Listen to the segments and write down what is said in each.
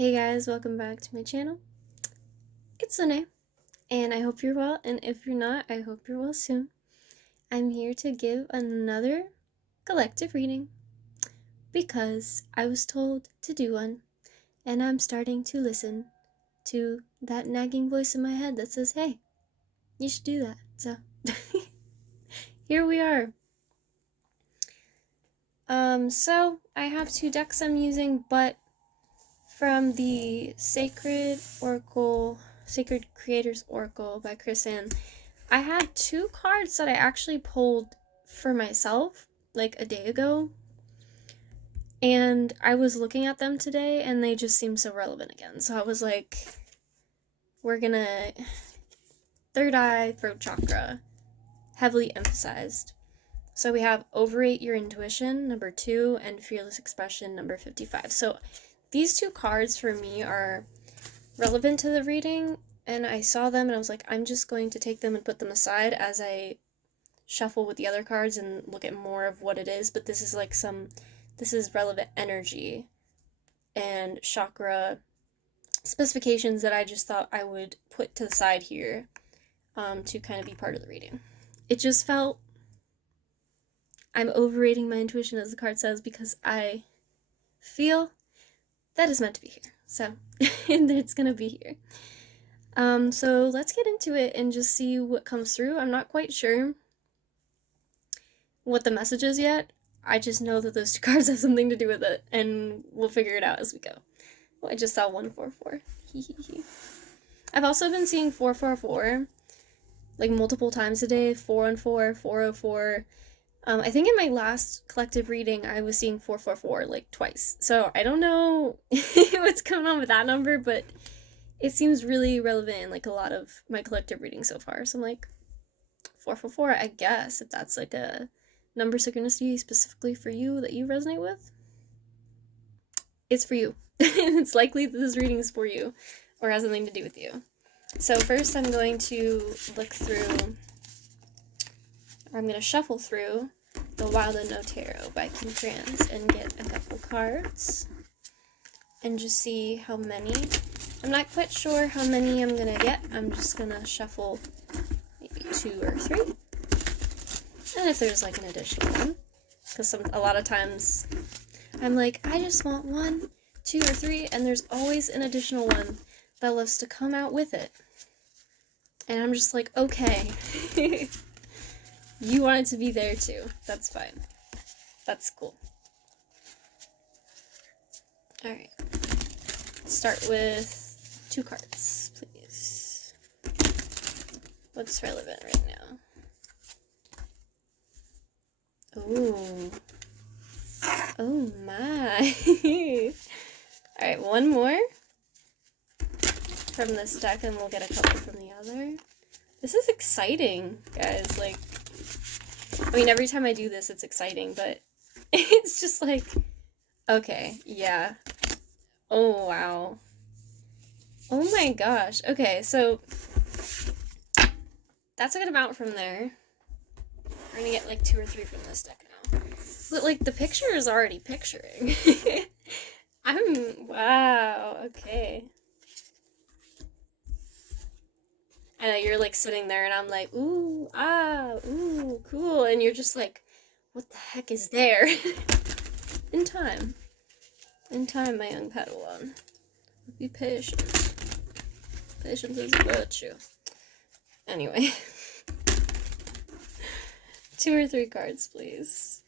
Hey guys, welcome back to my channel. It's Lene, and I hope you're well, and if you're not, I hope you're well soon. I'm here to give another collective reading because I was told to do one, and I'm starting to listen to that nagging voice in my head that says, hey, you should do that. So, here we are. So I have two decks I'm using, but from the Sacred Creators Oracle by Krans, I had two cards that I actually pulled for myself like a day ago, and I was looking at them today and they just seemed so relevant again. So I was like, we're gonna third eye, throat chakra, heavily emphasized. So we have Overrate Your Intuition, number 2, and Fearless Expression, number 55. So these two cards for me are relevant to the reading, and I saw them and I was like, I'm just going to take them and put them aside as I shuffle with the other cards and look at more of what it is. But this is like this is relevant energy and chakra specifications that I just thought I would put to the side here to kind of be part of the reading. It just felt I'm overrating my intuition, as the card says, because I feel that is meant to be here. So, it's gonna be here. So let's get into it and just see what comes through. I'm not quite sure what the message is yet. I just know that those two cards have something to do with it, and we'll figure it out as we go. Oh, I just saw 144. I've also been seeing 444 like multiple times a day. 414, 404. I think in my last collective reading, I was seeing 444 like twice. So I don't know what's going on with that number, but it seems really relevant in like a lot of my collective readings so far. So I'm like, 444, I guess, if that's like a number synchronicity specifically for you that you resonate with, it's for you. It's likely that this reading is for you or has something to do with you. So first I'm going to look through, or I'm going to shuffle through the Wild and No Tarot by Krans and get a couple cards and just see how many. I'm not quite sure how many I'm going to get. I'm just going to shuffle maybe 2 or 3. And if there's like an additional one, because a lot of times I'm like, I just want 1, 2, or 3, and there's always an additional one that loves to come out with it. And I'm just like, okay, you want it to be there too. That's fine. That's cool. Alright. Start with 2 cards, please. What's relevant right now? Ooh. Oh my. Alright, one more from this deck and we'll get a couple from the other. This is exciting, guys. Like, I mean, every time I do this, it's exciting, but it's just like, okay, yeah. Oh, wow. Oh my gosh. Okay, so that's a good amount from there. We're gonna get like 2 or 3 from this deck now. But like, the picture is already picturing. Wow, okay. I know you're like sitting there and I'm like, ooh, ah, ooh, cool. And you're just like, what the heck is there? In time. In time, my young Padawan. Be patient. Patience is a virtue. Anyway. 2 or 3 cards, please.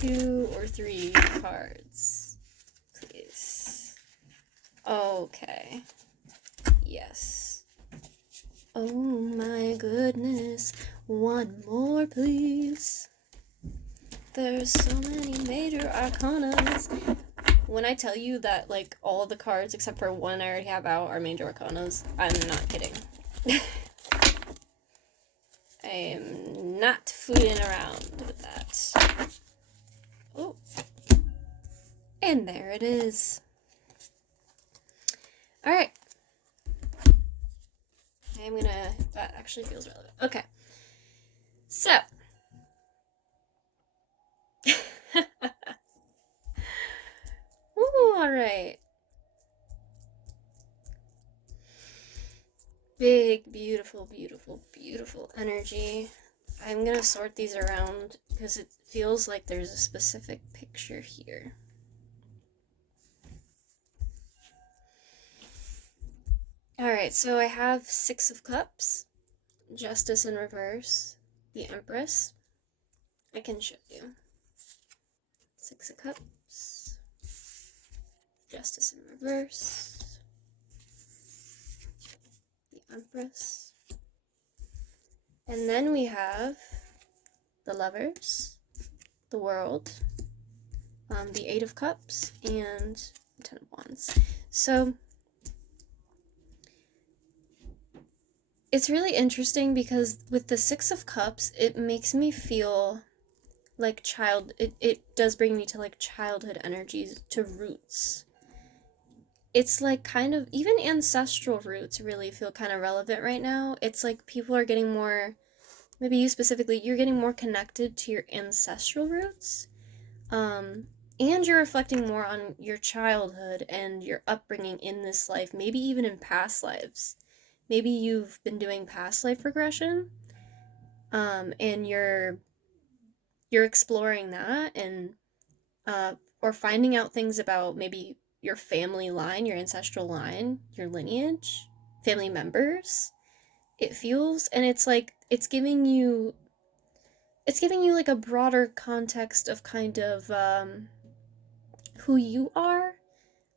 2 or 3 cards, please. Okay. Yes. Oh my goodness. 1 more, please. There's so many major arcanas. When I tell you that, like, all the cards except for 1 I already have out are major arcanas, I'm not kidding. I am not fooling around with that. Oh. And there it is. Alright. I'm gonna... That actually feels relevant. Okay. So. Ooh, alright. Big, beautiful, beautiful, beautiful energy. I'm gonna sort these around because it feels like there's a specific picture here. Alright, so I have Six of Cups, Justice in reverse, the Empress. I can show you. Six of Cups, Justice in reverse, the Empress. And then we have the Lovers, the World, the Eight of Cups, and the Ten of Wands. So it's really interesting because with the Six of Cups, it makes me feel like it does bring me to like childhood energies, to roots. It's like kind of even ancestral roots really feel kind of relevant right now. It's like people are getting more, maybe you specifically, you're getting more connected to your ancestral roots. And you're reflecting more on your childhood and your upbringing in this life, maybe even in past lives. Maybe you've been doing past life regression, and you're exploring that, and or finding out things about maybe your family line, your ancestral line, your lineage, family members. It feels, and it's giving you like a broader context of kind of who you are,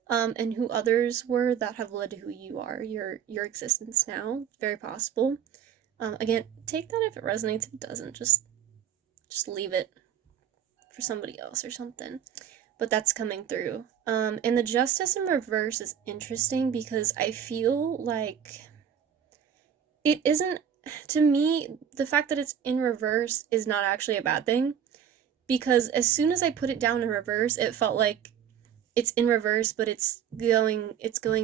and who others were that have led to who you are, your existence now. Very possible. Again, take that if it resonates. If it doesn't, just leave it for somebody else or something. But that's coming through. And the Justice in reverse is interesting because I feel like it isn't, to me, the fact that it's in reverse is not actually a bad thing, because as soon as I put it down in reverse, it felt like it's in reverse, but it's going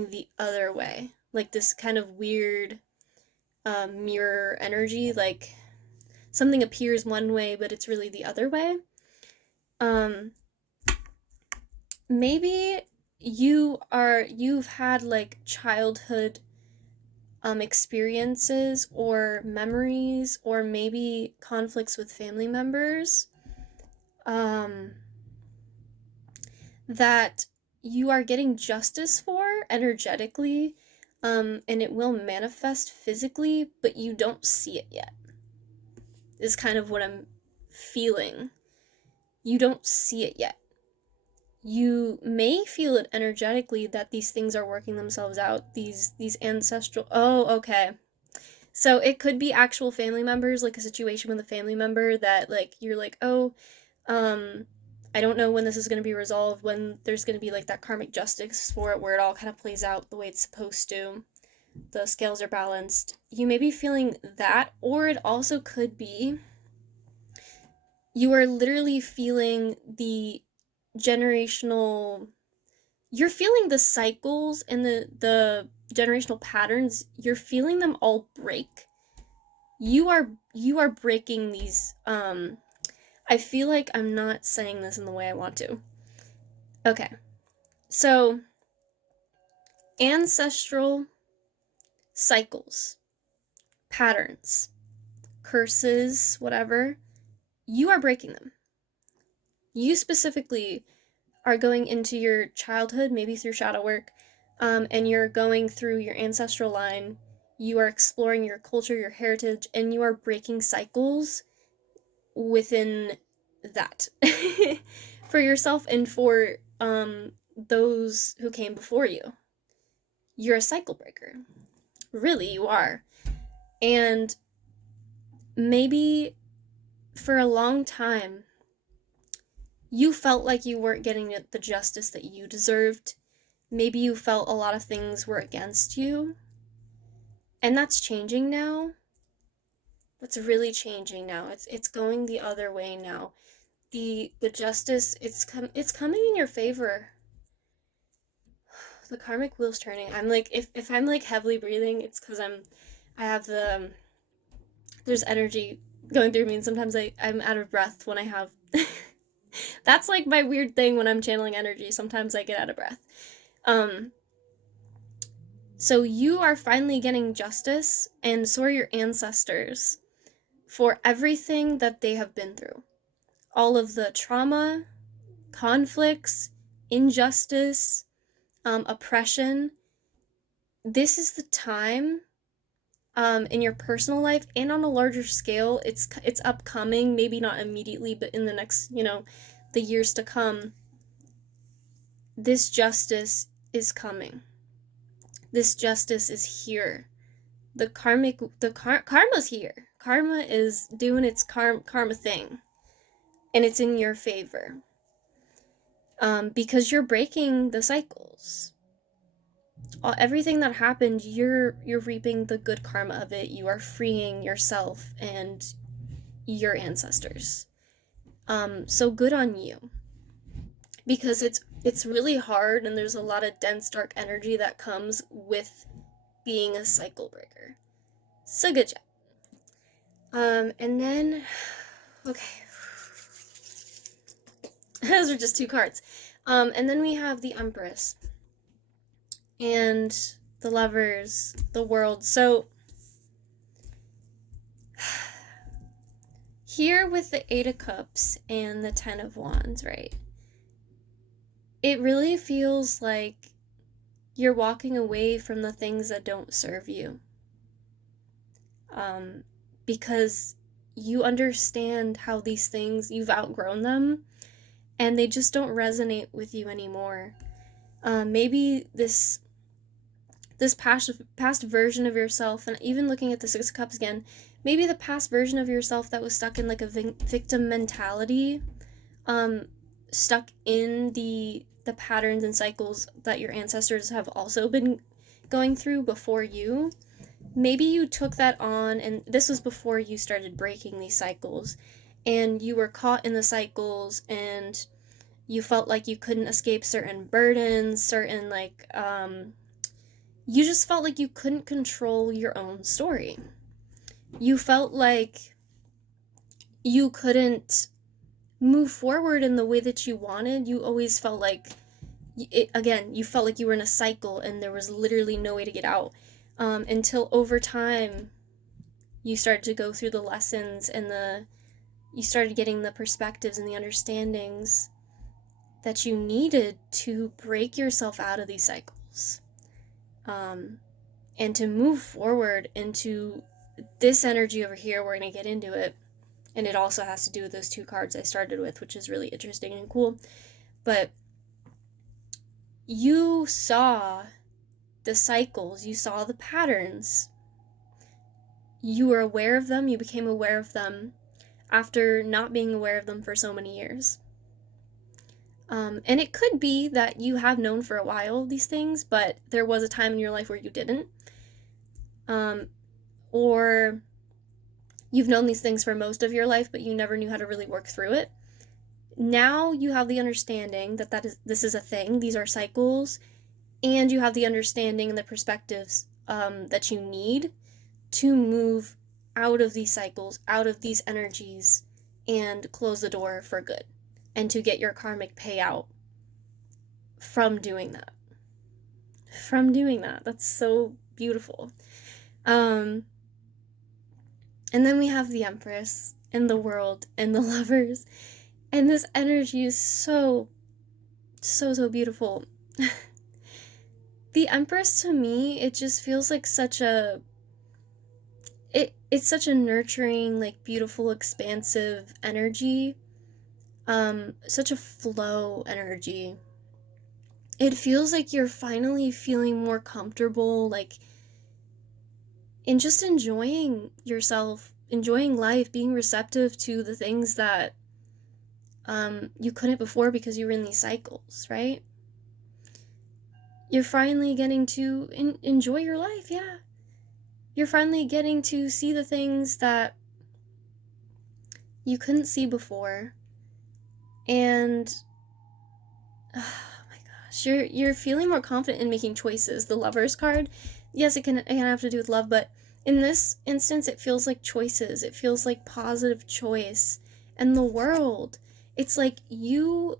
the other way. Like this kind of weird mirror energy, like something appears one way, but it's really the other way. Um, Maybe you've had like childhood experiences or memories, or maybe conflicts with family members, um that you are getting justice for energetically, and it will manifest physically, but you don't see it yet, is kind of what I'm feeling. You don't see it yet. You may feel it energetically that these things are working themselves out, these ancestral, oh, okay. So it could be actual family members, like a situation with a family member that like you're like, oh, um I don't know when this is going to be resolved, when there's going to be like that karmic justice for it, where it all kind of plays out the way it's supposed to. The scales are balanced. You may be feeling that, or it also could be you are literally feeling the generational, you're feeling the cycles and the generational patterns, you're feeling them all break. You are breaking these. I feel like I'm not saying this in the way I want to. Okay. So, ancestral cycles, patterns, curses, whatever, you are breaking them. You specifically are going into your childhood, maybe through shadow work, and you're going through your ancestral line. You are exploring your culture, your heritage, and you are breaking cycles within that for yourself and for those who came before you. You're a cycle breaker. Really, you are. And maybe for a long time, you felt like you weren't getting the justice that you deserved. Maybe you felt a lot of things were against you. And that's changing now. That's really changing now. It's going the other way now. The justice, it's coming in your favor. The karmic wheel's turning. I'm like, if I'm like heavily breathing, it's because I have there's energy going through me, and sometimes I'm out of breath when I have that's like my weird thing when I'm channeling energy. Sometimes I get out of breath. Um So you are finally getting justice, and so are your ancestors, for everything that they have been through. All of the trauma, conflicts, injustice, oppression. This is the time, in your personal life and on a larger scale. It's upcoming, maybe not immediately, but in the next, the years to come. This justice is coming. This justice is here. Karma's here. Karma is doing its karma thing, and it's in your favor. Because you're breaking the cycles. Everything that happened, you're reaping the good karma of it. You are freeing yourself and your ancestors. So good on you. Because it's really hard, and there's a lot of dense, dark energy that comes with being a cycle breaker. So good job. And then, okay. Those are just 2 cards. And then we have the Empress and the Lovers, the World. So here with the 8 of Cups and the 10 of Wands, right? It really feels like you're walking away from the things that don't serve you. Because you understand how these things, you've outgrown them, and they just don't resonate with you anymore. Maybe this past version of yourself, and even looking at the 6 of Cups again, maybe the past version of yourself that was stuck in like a victim mentality, stuck in the patterns and cycles that your ancestors have also been going through before you. Maybe you took that on, and this was before you started breaking these cycles, and you were caught in the cycles, and you felt like you couldn't escape certain burdens, certain you just felt like you couldn't control your own story. You felt like you couldn't move forward in the way that you wanted. You always felt like, you felt like you were in a cycle and there was literally no way to get out. Until over time, you started to go through the lessons and you started getting the perspectives and the understandings that you needed to break yourself out of these cycles. And to move forward into this energy over here. We're going to get into it. And it also has to do with those 2 cards I started with, which is really interesting and cool. But you saw the cycles, you saw the patterns. You were aware of them, you became aware of them after not being aware of them for so many years. And it could be that you have known for a while these things, but there was a time in your life where you didn't. Or you've known these things for most of your life, but you never knew how to really work through it. Now you have the understanding that this is a thing, these are cycles, and you have the understanding and the perspectives that you need to move out of these cycles, out of these energies, and close the door for good, and to get your karmic payout from doing that. That's so beautiful. And then we have the Empress and the World and the Lovers. And this energy is so beautiful. The Empress, to me, it just feels like it's such a nurturing, like, beautiful, expansive energy. Such a flow energy. It feels like you're finally feeling more comfortable, like, in just enjoying yourself, enjoying life, being receptive to the things that you couldn't before because you were in these cycles, right? You're finally getting to enjoy your life, yeah. You're finally getting to see the things that you couldn't see before. And oh my gosh, you're feeling more confident in making choices. The Lover's card, yes, it can have to do with love, but in this instance, it feels like choices. It feels like positive choice. And the World, it's like you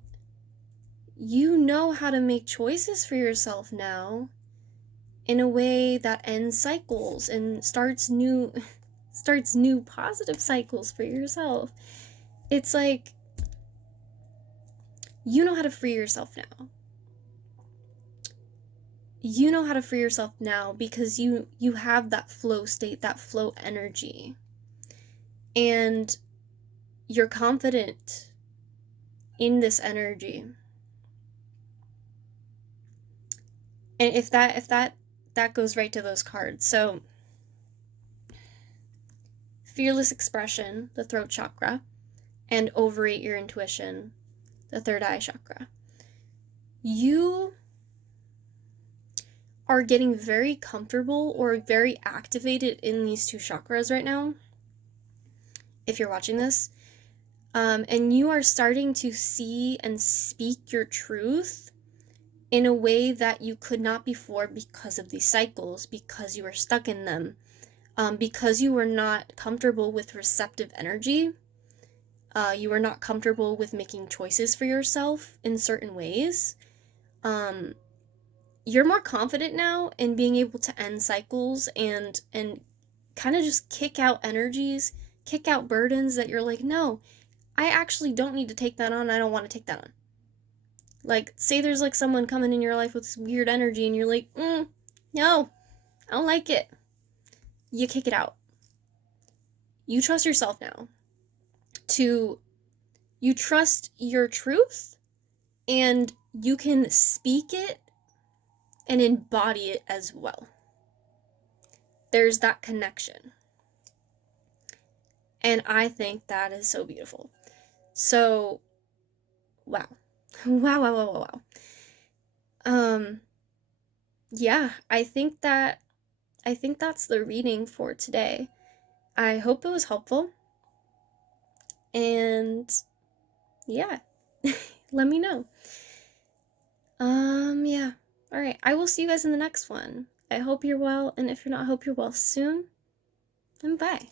know how to make choices for yourself now. in a way that ends cycles and starts new positive cycles for yourself. It's like, you know how to free yourself now. You know how to free yourself now because you have that flow state, that flow energy. And you're confident in this energy. And if that goes right to those cards. So fearless expression, the throat chakra, and overeat your intuition, the third eye chakra. You are getting very comfortable or very activated in these two chakras right now, if you're watching this, and you are starting to see and speak your truth in a way that you could not before because of these cycles, because you were stuck in them, because you were not comfortable with receptive energy. You were not comfortable with making choices for yourself in certain ways. You're more confident now in being able to end cycles and kind of just kick out energies, kick out burdens that you're like, no, I actually don't need to take that on. I don't want to take that on. Like, say there's like someone coming in your life with this weird energy and you're like, no, I don't like it. You kick it out. You trust yourself now. You trust your truth, and you can speak it and embody it as well. There's that connection. And I think that is so beautiful. So, wow. Wow. Yeah, I think that's the reading for today. I hope it was helpful. And yeah, let me know. Yeah. All right. I will see you guys in the next one. I hope you're well, and if you're not, I hope you're well soon. And bye.